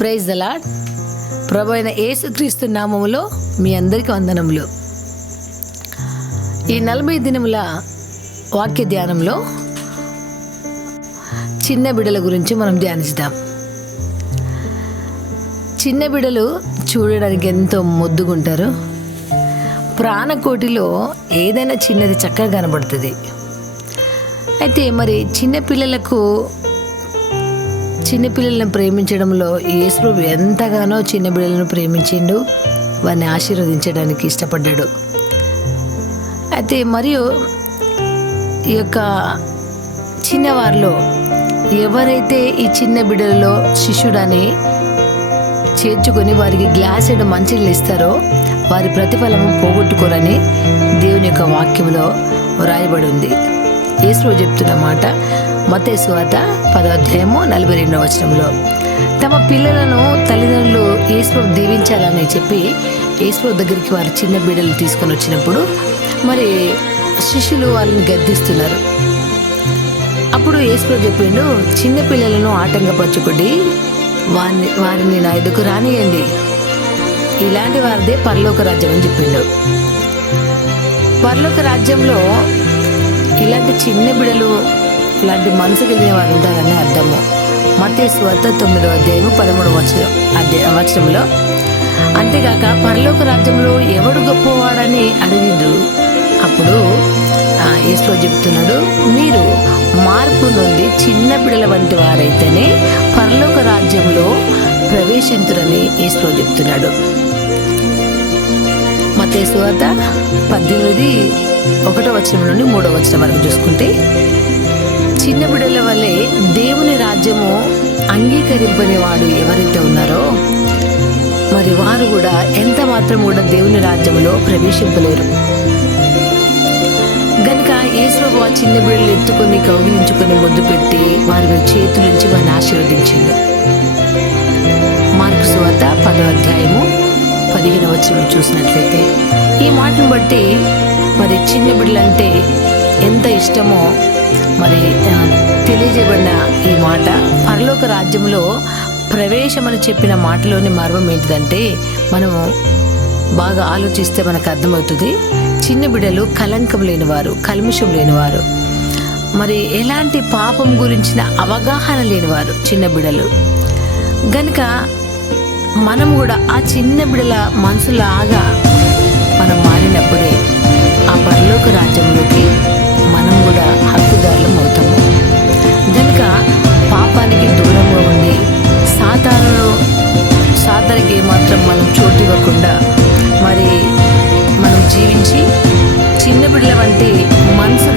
Praise the lord. ప్రభు అయిన యేసుక్రీస్తు నామములో మీ అందరికీ వందనములు. ఈ 40 దినముల వాక్య ధ్యానంలో చిన్న బిడ్డల గురించి మనం ధ్యానిస్తాం. చిన్న బిడ్డలు చూడడానికి ఎంతో ముద్దుగుంటారు. ప్రాణకోటిలో ఏదైనా చిన్నది చక్కగా కనబడుతుంది. అయితే మరి చిన్నపిల్లలను ప్రేమించడంలో యేసుప్రభు ఎంతగానో చిన్న బిడ్డలను ప్రేమించిండు, వారిని ఆశీర్వదించడానికి ఇష్టపడ్డాడు. అయితే మరియు ఈ యొక్క చిన్నవారిలో ఎవరైతే ఈ చిన్న బిడ్డలలో శిష్యుడని చేర్చుకొని వారికి గ్లాసెడు మంచినీళ్ళు ఇస్తారో వారి ప్రతిఫలము పోగొట్టుకోరని దేవుని యొక్క వాక్యంలో వ్రాయబడి ఉంది. యేసు చెప్తున్న మాట మత్తయి సువార్త 10వ అధ్యాయము 42వ వచనంలో. తమ పిల్లలను తల్లిదండ్రులు యేసు దీవించాలని చెప్పి యేసు దగ్గరికి వారి చిన్న బిడ్డలు తీసుకొని వచ్చినప్పుడు మరి శిష్యులు వాళ్ళని గద్దిస్తున్నారు. అప్పుడు యేసు చెప్పిండు, చిన్న పిల్లలను ఆటంకపరచుకోండి, వారిని నా ఎదుకు రానియండి, ఇలాంటి వారిదే పరలోక రాజ్యం అని చెప్పిండు. పరలోక రాజ్యంలో ఇలాంటి చిన్న బిడ్డలు ఇలాంటి మనసు కలిగిన వారు ఉంటారని అర్థము. మత్తయి సువార్త 9వ అధ్యాయము 13వ వచనంలో. అంతేగాక పరలోక రాజ్యంలో ఎవడు గొప్పవాడని అడిగిండ్రు. అప్పుడు యేసు చెప్తున్నాడు, మీరు మార్పు నుండి చిన్న బిడ్డల వంటి వారైతేనే పరలోక రాజ్యంలో ప్రవేశించురని యేసు చెప్తున్నాడు. మత్తయి సువార్త 18:1వ వచనం నుండి 3వ వచనం వరకు చూసుకుంటే, చిన్న బిడ్డల వల్లే దేవుని రాజ్యము అంగీకరింపని వాడు ఎవరైతే ఉన్నారో మరి వారు కూడా ఎంత మాత్రం కూడా దేవుని రాజ్యంలో ప్రవేశింపలేరు. గనుక యేసు ఆ చిన్న బిడ్డలు ఎత్తుకొని కౌగిలించుకొని ముద్దు పెట్టి వారి చేతుల నుంచి వారిని ఆశీర్వదించింది. మార్కు సువార్త 10వ అధ్యాయము 15వ వచనం చూసినట్లయితే ఈ మాటను బట్టి మరి చిన్న బిడ్డలంటే ఎంత ఇష్టమో మరి తెలియజేయబడిన ఈ మాట పరలోక రాజ్యంలో ప్రవేశమని చెప్పిన మాటలోని మర్మం ఏంటిదంటే మనము బాగా ఆలోచిస్తే మనకు అర్థమవుతుంది. చిన్న బిడ్డలు కలంకం లేనివారు, కల్మిషం లేనివారు, మరి ఎలాంటి పాపం గురించిన అవగాహన లేనివారు చిన్న బిడ్డలు. గనుక మనం కూడా ఆ చిన్న బిడ్డల మనసులాగా మనం మారినప్పుడే ఆ పరలోక రాజ్యంలోకి మనం కూడా హక్కుదారులం అవుతాము. కనుక పాపానికి దూరంగా ఉండి సాతానికి ఏమాత్రం మనం చోటు ఇవ్వకుండా మరి మనం జీవించి చిన్న బిడ్డల వంటి మనసు